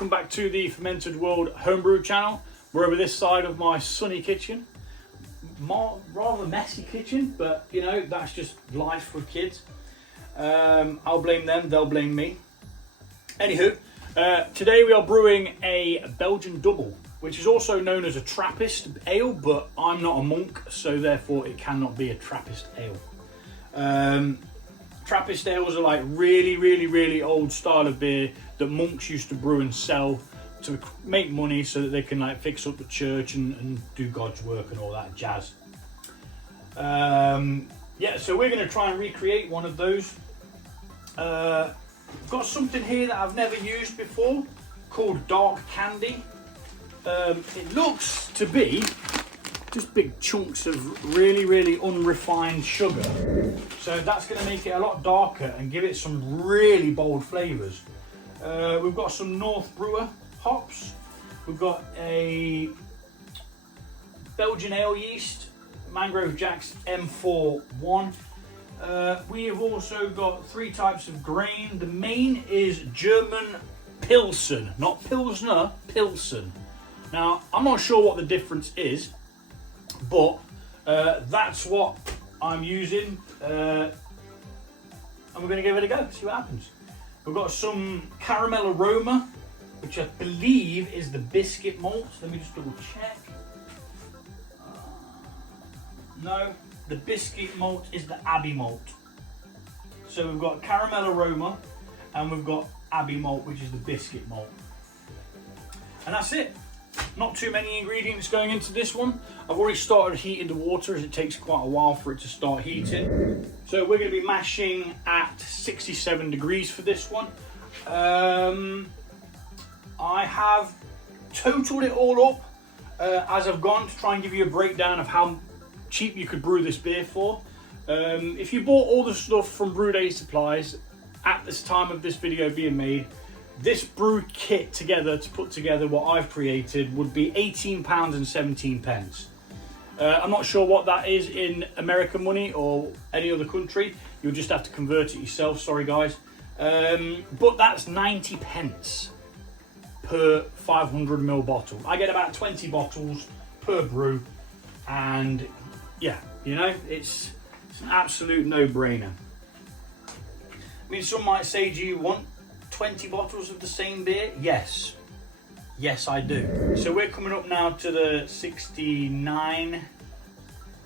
welcome back to the Fermented World Homebrew channel. We're over this side of my sunny kitchen. Rather messy kitchen, but you know, that's just life for kids. I'll blame them, they'll blame me. Anywho, today we are brewing a Belgian double, which is also known as a Trappist ale, but I'm not a monk, so therefore it cannot be a Trappist ale. Trappist ales are like really old style of beer that monks used to brew and sell to make money so that they can like fix up the church and do God's work and all that jazz. Yeah, so we're going to try and recreate one of those. Got something here that I've never used before called dark Candi. It looks to be just big chunks of really unrefined sugar, so that's going to make it a lot darker and give it some really bold flavors. We've got some North Brewer hops, we've got a Belgian ale yeast, Mangrove Jack's M41. We have also got 3 types of grain. The main is German Pilsen, not Pilsner, Pilsen. Now I'm not sure what the difference is, but that's what I'm using, and we're going to give it a go, see what happens. We've got some caramel aroma, which I believe is the biscuit malt. Let me just double check. No, the biscuit malt is the Abbey malt. So we've got caramel aroma and we've got Abbey malt, which is the biscuit malt. And that's it. Not too many ingredients going into this one. I've already started heating the water, as it takes quite a while for it to start heating. So we're going to be mashing at 67 degrees for this one. I have totaled it all up as I've gone to try and give you a breakdown of how cheap you could brew this beer for. If you bought all the stuff from Brew Day Supplies at this time of this video being made, this brew kit together to put together what I've created would be £18.17. I'm not sure what that is in American money or any other country. You'll just have to convert it yourself, sorry guys. But that's 90 pence per 500ml bottle. I get about 20 bottles per brew, and yeah, you know, it's an absolute no-brainer. I mean, some might say, do you want 20 bottles of the same beer? Yes I do. So we're coming up now to the 69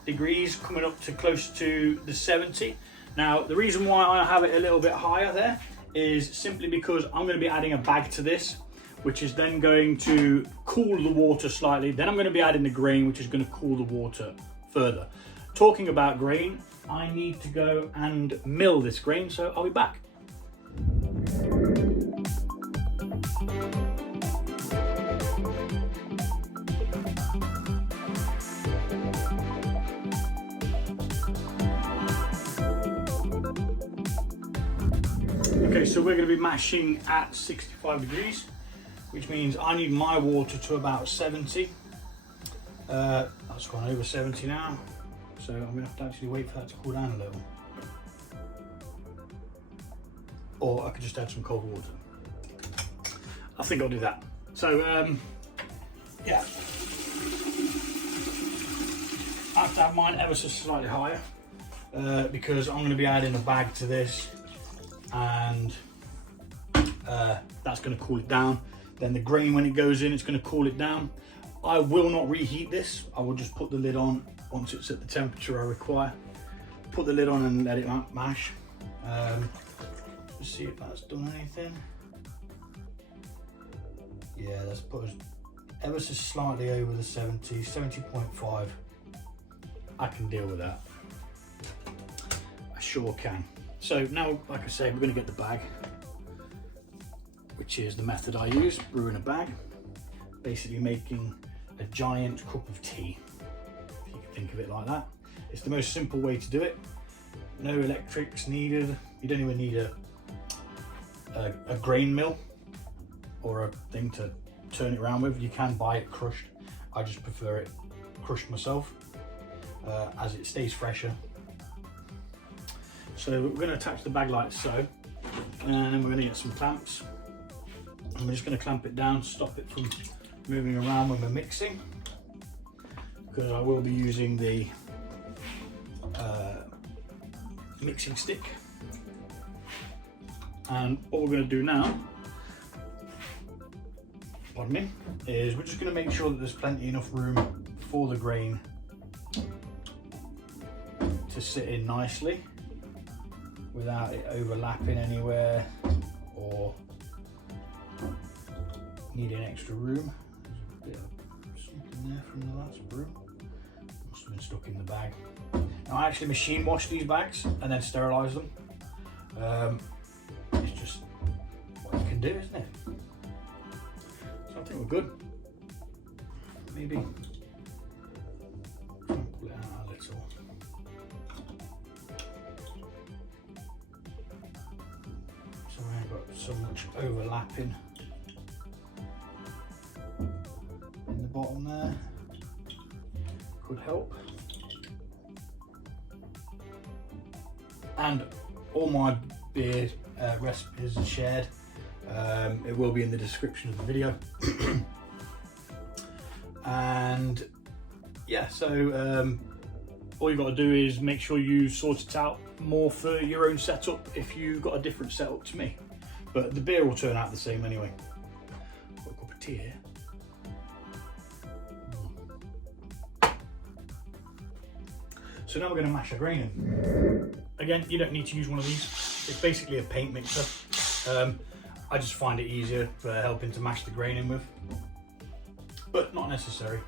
degrees, coming up to close to the 70. Now the reason why I have it a little bit higher there is simply because I'm going to be adding a bag to this, which is then going to cool the water slightly. Then I'm going to be adding the grain, which is going to cool the water further. Talking about grain, I need to go and mill this grain, so I'll be back. Okay, so we're going to be mashing at 65 degrees, which means I need my water to about 70. That's gone over 70 now, so I'm going to have to actually wait for that to cool down a little. Or I could just add some cold water. I think I'll do that. So, yeah. I have to have mine ever so slightly higher because I'm going to be adding a bag to this, and that's going to cool it down. Then the grain, when it goes in, it's going to cool it down. I will not reheat this. I will just put the lid on once it's at the temperature I require. Put the lid on and let it mash. Let's see if that's done anything. Yeah, that's put us ever so slightly over the 70, 70.5. I can deal with that. I sure can. So now, like I say, we're going to get the bag, which is the method I use, brewing a bag. Basically making a giant cup of tea, if you can think of it like that. It's the most simple way to do it. No electrics needed. You don't even need a grain mill or a thing to turn it around with. You can buy it crushed. I just prefer it crushed myself, as it stays fresher. So we're going to attach the bag like so, and then we're going to get some clamps. I'm just going to clamp it down, stop it from moving around when we're mixing, because I will be using the mixing stick. And what we're going to do now, pardon me, is we're just going to make sure that there's plenty enough room for the grain to sit in nicely without it overlapping anywhere or needing extra room. There's a bit of something there from the last brew. Must have been stuck in the bag. Now I actually machine wash these bags and then sterilise them. It's just what you can do, isn't it? So I think we're good. Maybe pull it out a little. So we haven't got so much overlapping in the bottom there. Could help. And all my beer recipes are shared. It will be in the description of the video. And yeah, so all you've got to do is make sure you sort it out more for your own setup if you've got a different setup to me. But the beer will turn out the same anyway. Got a cup of tea here. So now we're going to mash our grain in. Again, you don't need to use one of these. It's basically a paint mixer. I just find it easier for helping to mash the grain in with, but not necessary.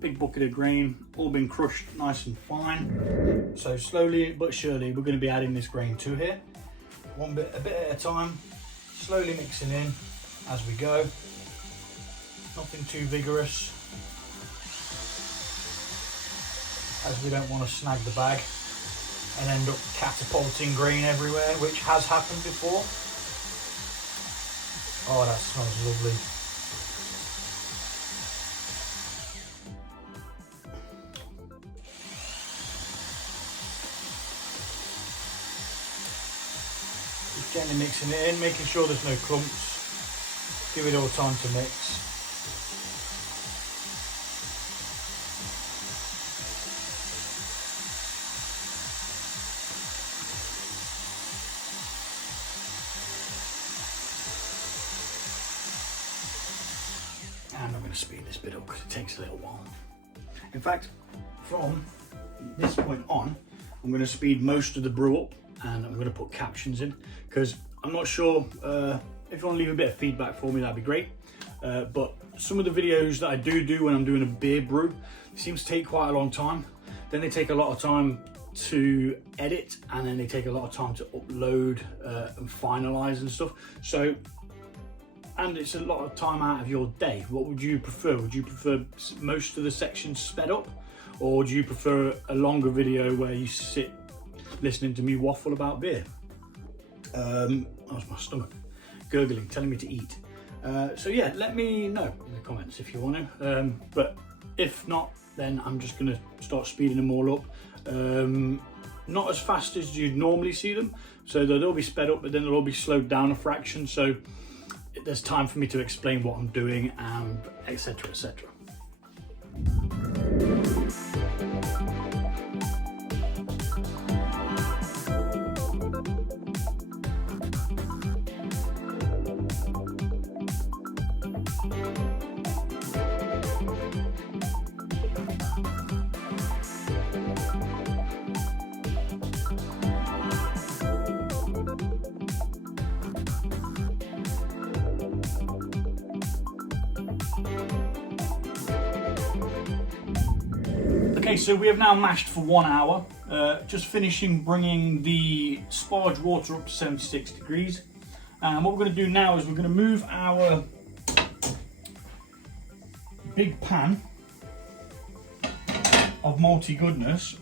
Big bucket of grain, all been crushed nice and fine. So slowly but surely we're going to be adding this grain to here. A bit at a time, slowly mixing in as we go. Nothing too vigorous, as we don't want to snag the bag and end up catapulting grain everywhere, which has happened before. Oh, that smells lovely. Just gently mixing it in, making sure there's no clumps. Give it all time to mix. And I'm going to speed this bit up because it takes a little while. In fact, from this point on, I'm going to speed most of the brew up, and I'm going to put captions in, because I'm not sure if you want to leave a bit of feedback for me, that'd be great. But some of the videos that I do when I'm doing a beer brew, it seems to take quite a long time. Then they take a lot of time to edit, and then they take a lot of time to upload and finalize and stuff. So, and it's a lot of time out of your day. What would you prefer? Would you prefer most of the sections sped up, or do you prefer a longer video where you sit listening to me waffle about beer? That was my stomach gurgling, telling me to eat. So yeah, let me know in the comments if you want to. But if not, then I'm just going to start speeding them all up. Not as fast as you'd normally see them, so they'll all be sped up, but then they'll all be slowed down a fraction. So there's time for me to explain what I'm doing, and etc, etc. Okay, so we have now mashed for 1 hour, just finishing bringing the sparge water up to 76 degrees. And what we're going to do now is we're going to move our big pan of malty goodness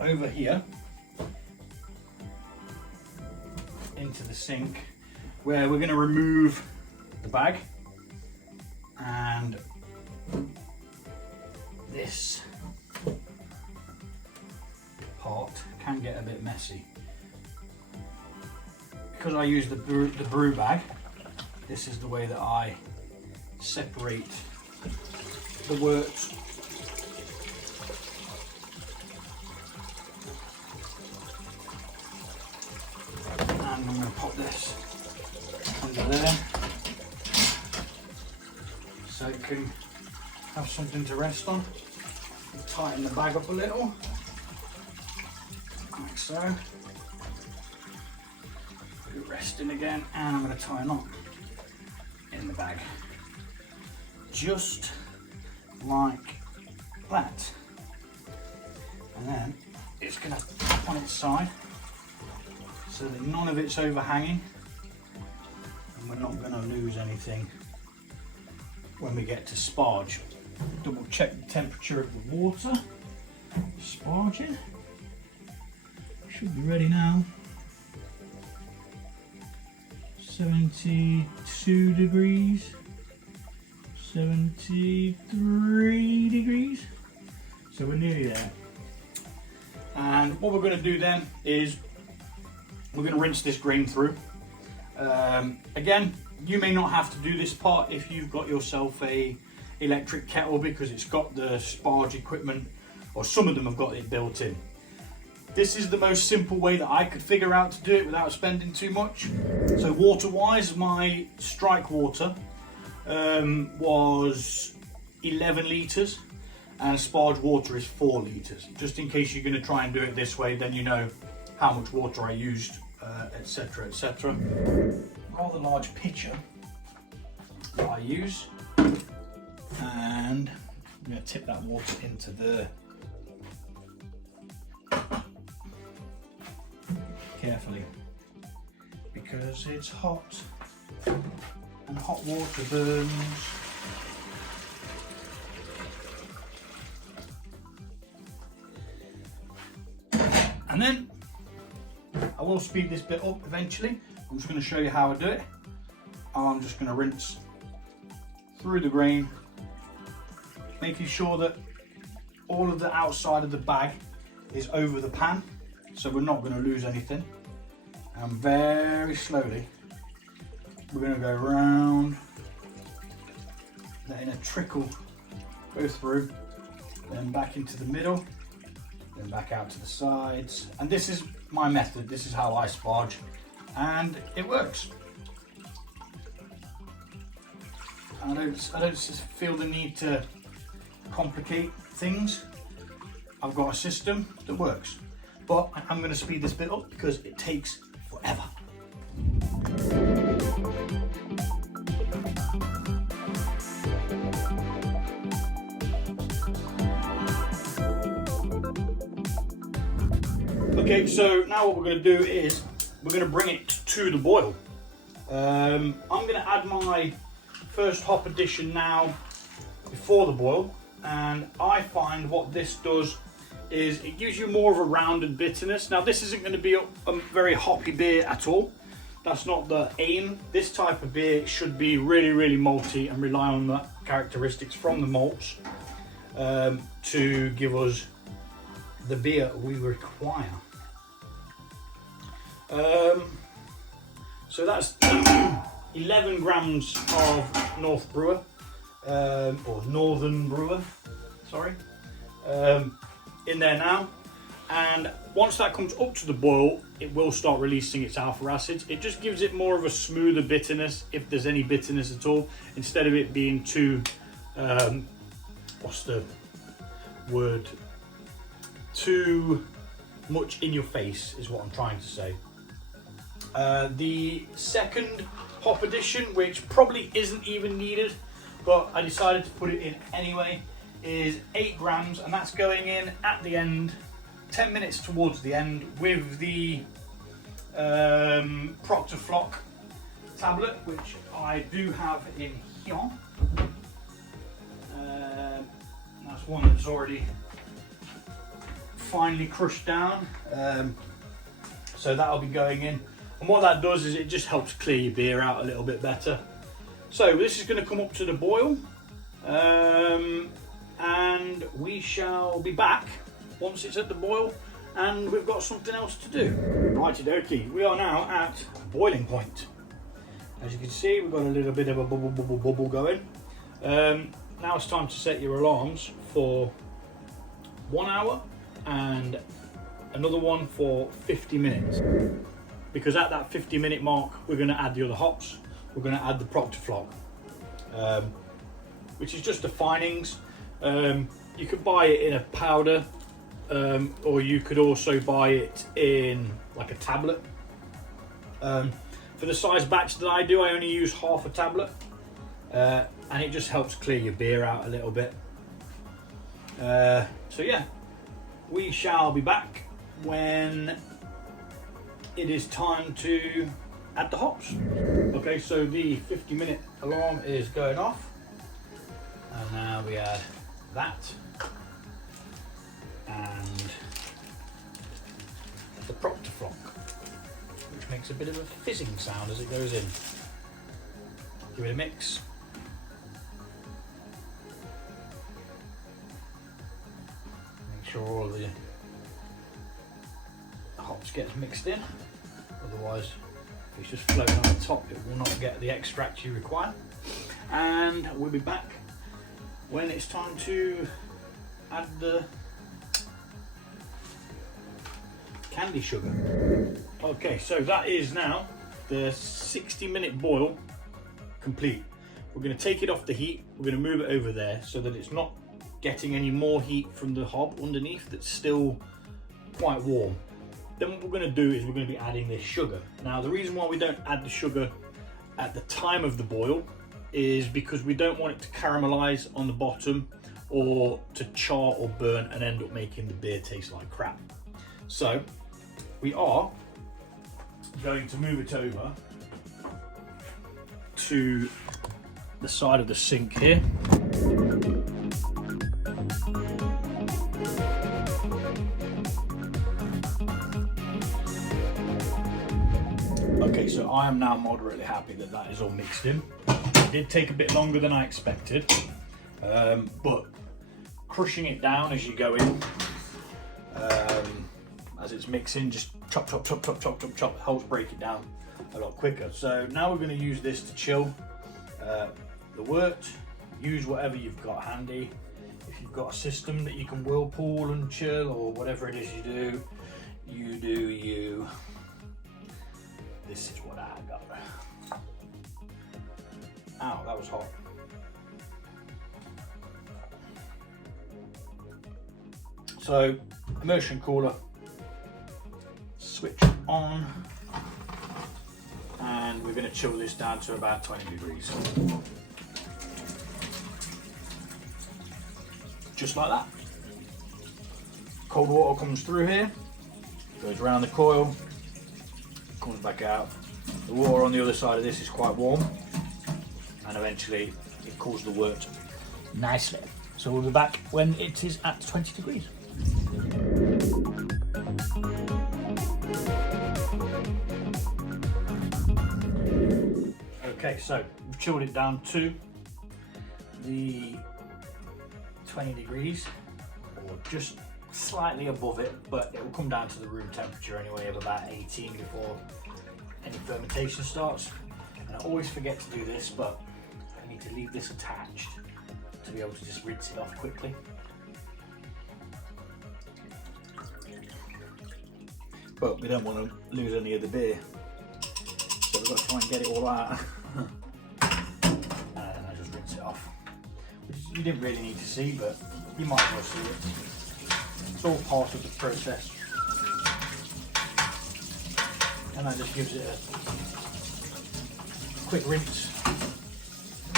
over here into the sink, where we're going to remove the bag and this part can get a bit messy because I use the brew bag, this is the way that I separate the worts. And I'm going to pop this under there so it can have something to rest on. Tighten the bag up a little, like so. Put it resting again, and I'm going to tie a knot in the bag, just like that. And then it's going to tap on its side so that none of it's overhanging, and we're not going to lose anything when we get to sparge. Double check the temperature of the water. Sparging. Should be ready now. 72 degrees. 73 degrees. So we're nearly there. And what we're going to do then is we're going to rinse this grain through. Again, you may not have to do this part if you've got yourself a electric kettle, because it's got the sparge equipment, or some of them have got it built in. This is the most simple way that I could figure out to do it without spending too much. So water wise, my strike water was 11 litres and sparge water is 4 litres. Just in case you're going to try and do it this way, then you know how much water I used, etc, etc. Rather large pitcher that I use, and I'm going to tip that water into there carefully, because it's hot and hot water burns. And then I will speed this bit up eventually. I'm just going to show you how I do it. I'm just going to rinse through the grain, making sure that all of the outside of the bag is over the pan, so we're not going to lose anything. And very slowly we're going to go around, letting a trickle go through, then back into the middle, then back out to the sides. And this is my method, this is how I sparge, and it works. I don't feel the need to complicate things. I've got a system that works, but I'm going to speed this bit up because it takes forever. Okay, so now what we're going to do is we're going to bring it to the boil. I'm going to add my first hop addition now before the boil, and I find what this does is it gives you more of a rounded bitterness. Now this isn't going to be a very hoppy beer at all. That's not the aim. This type of beer should be really, really malty and rely on the characteristics from the malts to give us the beer we require. So that's 11 grams of North Brewer, or Northern Brewer, sorry, in there now. And once that comes up to the boil, it will start releasing its alpha acids. It just gives it more of a smoother bitterness, if there's any bitterness at all, instead of it being too, what's the word, too much in your face is what I'm trying to say. The second hop addition, which probably isn't even needed, but I decided to put it in anyway, is 8 grams, and that's going in at the end, 10 minutes towards the end, with the PROCTOFLOC tablet, which I do have in here. That's one that's already finely crushed down, so that'll be going in. And what that does is it just helps clear your beer out a little bit better. So this is going to come up to the boil, and we shall be back once it's at the boil and we've got something else to do. Righty dokie, we are now at boiling point. As you can see, we've got a little bit of a bubble going. Now it's time to set your alarms for 1 hour and another one for 50 minutes. Because at that 50-minute mark, we're going to add the other hops. We're going to add the PROCTOFLOC, which is just the finings. You could buy it in a powder, or you could also buy it in like a tablet. For the size batch that I do, I only use half a tablet, and it just helps clear your beer out a little bit. So yeah, we shall be back when it is time to add the hops. Okay, so the 50-minute alarm is going off, and now we add that and the PROCTOFLOC, which makes a bit of a fizzing sound as it goes in. Give it a mix. Make sure all the hops gets mixed in, otherwise if it's just floating on the top it will not get the extract you require. And we'll be back when it's time to add the Candi sugar. Okay, so that is now the 60-minute boil complete. We're going to take it off the heat, we're going to move it over there so that it's not getting any more heat from the hob underneath that's still quite warm. Then what we're going to do is we're going to be adding this sugar. Now the reason why we don't add the sugar at the time of the boil is because we don't want it to caramelize on the bottom or to char or burn and end up making the beer taste like crap. So we are going to move it over to the side of the sink here. Okay, so I am now moderately happy that that is all mixed in. It did take a bit longer than I expected, but crushing it down as you go in, as it's mixing, just chop, chop, chop, chop, chop, chop, chop, helps break it down a lot quicker. So now we're going to use this to chill the wort. Use whatever you've got handy. If you've got a system that you can whirlpool and chill, or whatever it is you do, you do you. This is what I got. Ow, that was hot. So, immersion cooler, switch on, and we're going to chill this down to about 20 degrees. Just like that. Cold water comes through here, goes around the coil, comes back out. The water on the other side of this is quite warm, and eventually it cools the wort nicely. So we'll be back when it is at 20 degrees. Okay, so we've chilled it down to the 20 degrees, or just slightly above it, but it will come down to the room temperature anyway of about 18 before any fermentation starts. And I always forget to do this, but I need to leave this attached to be able to just rinse it off quickly. But we don't want to lose any of the beer, so we've got to try and get it all out. And I just rinse it off, which you didn't really need to see, but you might as well see it. It's all part of the process, and that just gives it a quick rinse.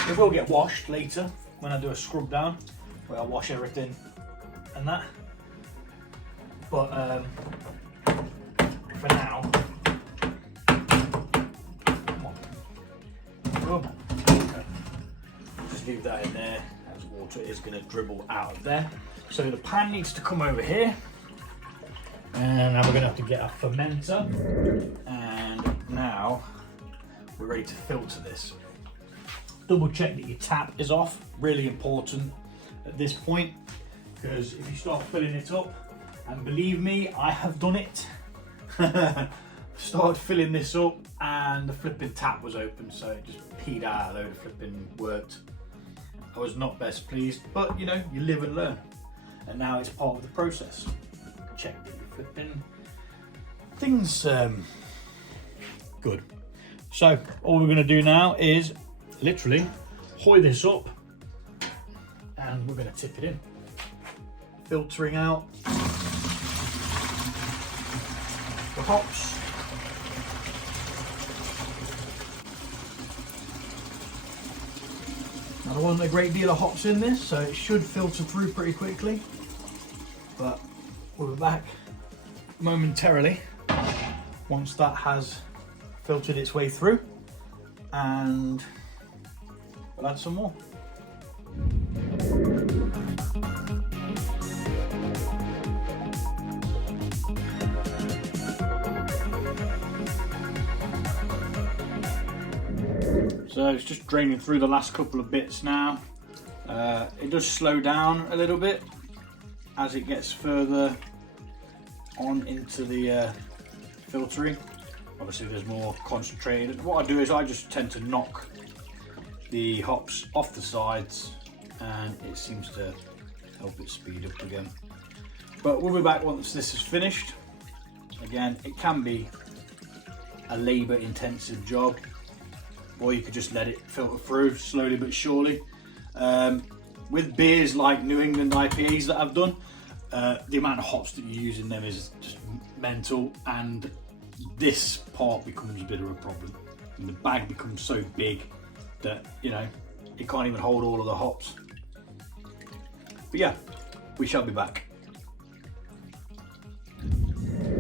It will get washed later when I do a scrub down, where I'll wash everything and that, but for now, come on, boom. Okay. Just leave that in there, as water is going to dribble out of there. So the pan needs to come over here, and now we're going to have to get a fermenter, and now we're ready to filter this. Double check that your tap is off, really important at this point, because if you start filling it up, and believe me, I have done it, started filling this up and the flipping tap was open, so it just peed out a load of flipping wort. I was not best pleased, but you know, you live and learn. And now it's part of the process. Check that you're flipping things good. So all we're going to do now is literally hoy this up and we're going to tip it in, filtering out the hops. Now there wasn't a great deal of hops in this, so it should filter through pretty quickly, but we'll be back momentarily once that has filtered its way through, and we'll add some more. So it's just draining through the last couple of bits now. It does slow down a little bit as it gets further on into the filtering. Obviously there's more concentrated. What I do is I just tend to knock the hops off the sides and it seems to help it speed up again. But we'll be back once this is finished. Again, it can be a labour intensive job, or you could just let it filter through slowly but surely. With beers like New England IPAs that I've done, the amount of hops that you use in them is just mental, and this part becomes a bit of a problem. And the bag becomes so big that, you know, it can't even hold all of the hops. But yeah, we shall be back.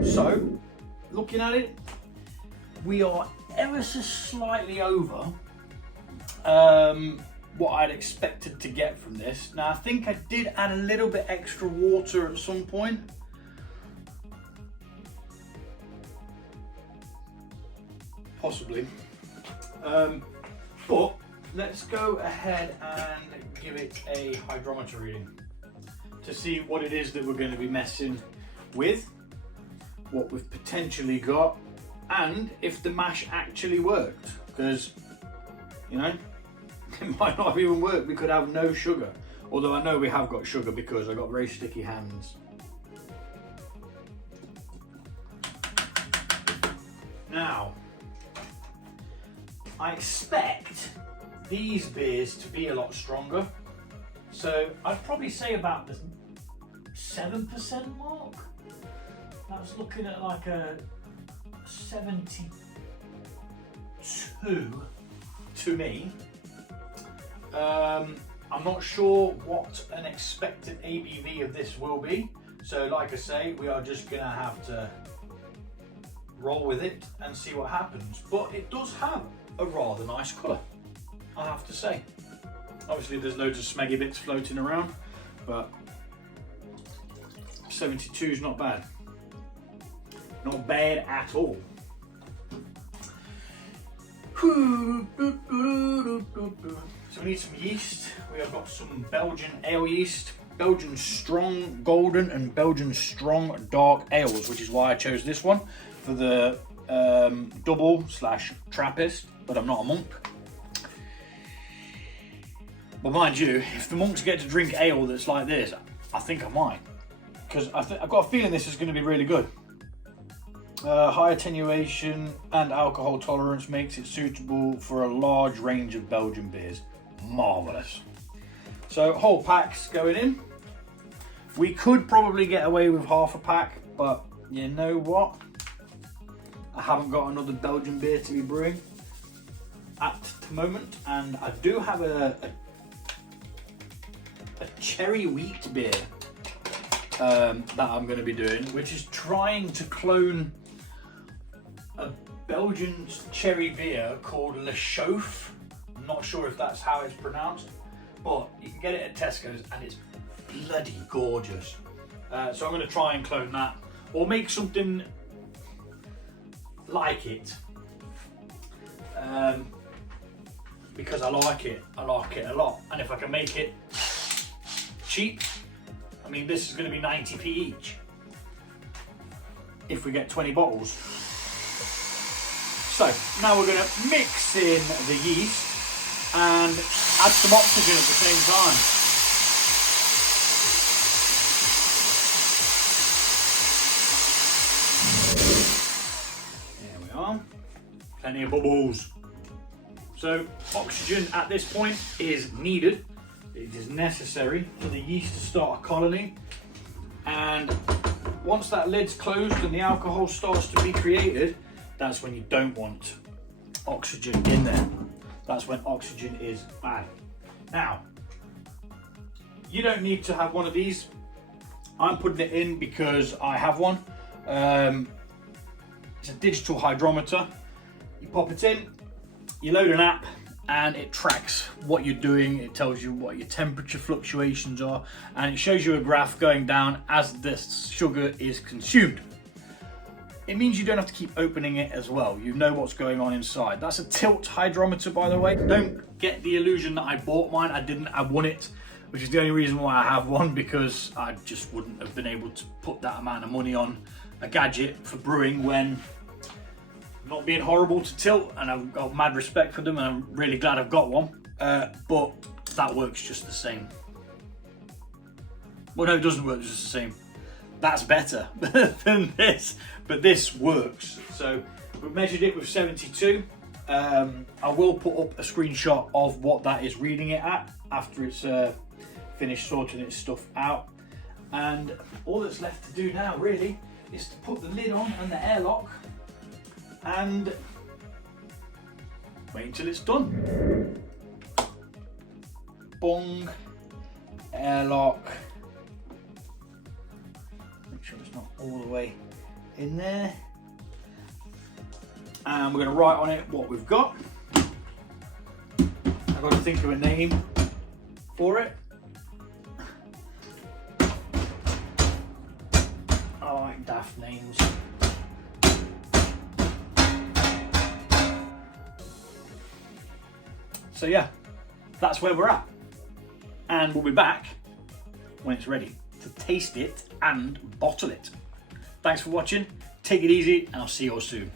So, looking at it, we are ever so slightly over what I'd expected to get from this. Now I think I did add a little bit extra water at some point. Possibly. But let's go ahead and give it a hydrometer reading to see what it is that we're going to be messing with, what we've potentially got, and if the mash actually worked, because, you know, it might not even work. We could have no sugar, although I know we have got sugar because I've got very sticky hands. Now, I expect these beers to be a lot stronger, so I'd probably say about the 7% mark. That's looking at like a 72 to me. I'm not sure what an expected ABV of this will be, so like I say, we are just gonna have to roll with it and see what happens. But it does have a rather nice colour, I have to say. Obviously there's loads of smeggy bits floating around, but 72 is not bad. Not bad at all. So we need some yeast. We have got some Belgian ale yeast, Belgian strong golden and Belgian strong dark ales, which is why I chose this one for the double/Trappist, but I'm not a monk. But mind you, if the monks get to drink ale that's like this, I think I might, because I've got a feeling this is going to be really good. High attenuation and alcohol tolerance makes it suitable for a large range of Belgian beers. Marvellous. So whole pack's going in. We could probably get away with half a pack, but you know what? I haven't got another Belgian beer to be brewing at the moment, and I do have a cherry wheat beer that I'm going to be doing, which is trying to clone a Belgian cherry beer called Le Chauffe. I'm not sure if that's how it's pronounced, but you can get it at Tesco's and it's bloody gorgeous. So I'm going to try and clone that, or make something like it, because I like it a lot, and if I can make it cheap, I mean, this is going to be 90p each if we get 20 bottles. So now we're going to mix in the yeast and add some oxygen at the same time. There we are. Plenty of bubbles. So oxygen at this point is needed. It is necessary for the yeast to start a colony. And once that lid's closed and the alcohol starts to be created, that's when you don't want oxygen in there. That's when oxygen is bad. Now, you don't need to have one of these. I'm putting it in because I have one. It's a digital hydrometer. You pop it in, you load an app, and it tracks what you're doing. It tells you what your temperature fluctuations are, and it shows you a graph going down as this sugar is consumed. It means you don't have to keep opening it as well. You know what's going on inside. That's a tilt hydrometer, by the way. Don't get the illusion that I bought mine. I didn't, I won it, which is the only reason why I have one, because I just wouldn't have been able to put that amount of money on a gadget for brewing when not being horrible to tilt, and I've got mad respect for them, and I'm really glad I've got one. But that works just the same. Well, no, it doesn't work just the same. That's better than this, but this works. So we measured it with 72. I will put up a screenshot of what that is reading it at after it's finished sorting its stuff out. And all that's left to do now really is to put the lid on and the airlock and wait until it's done. Bong, airlock. Make sure it's not all the way in there. And we're going to write on it what we've got. I've got to think of a name for it. I like daft names. So yeah, that's where we're at. And we'll be back when it's ready to taste it and bottle it. Thanks for watching, take it easy, and I'll see you all soon.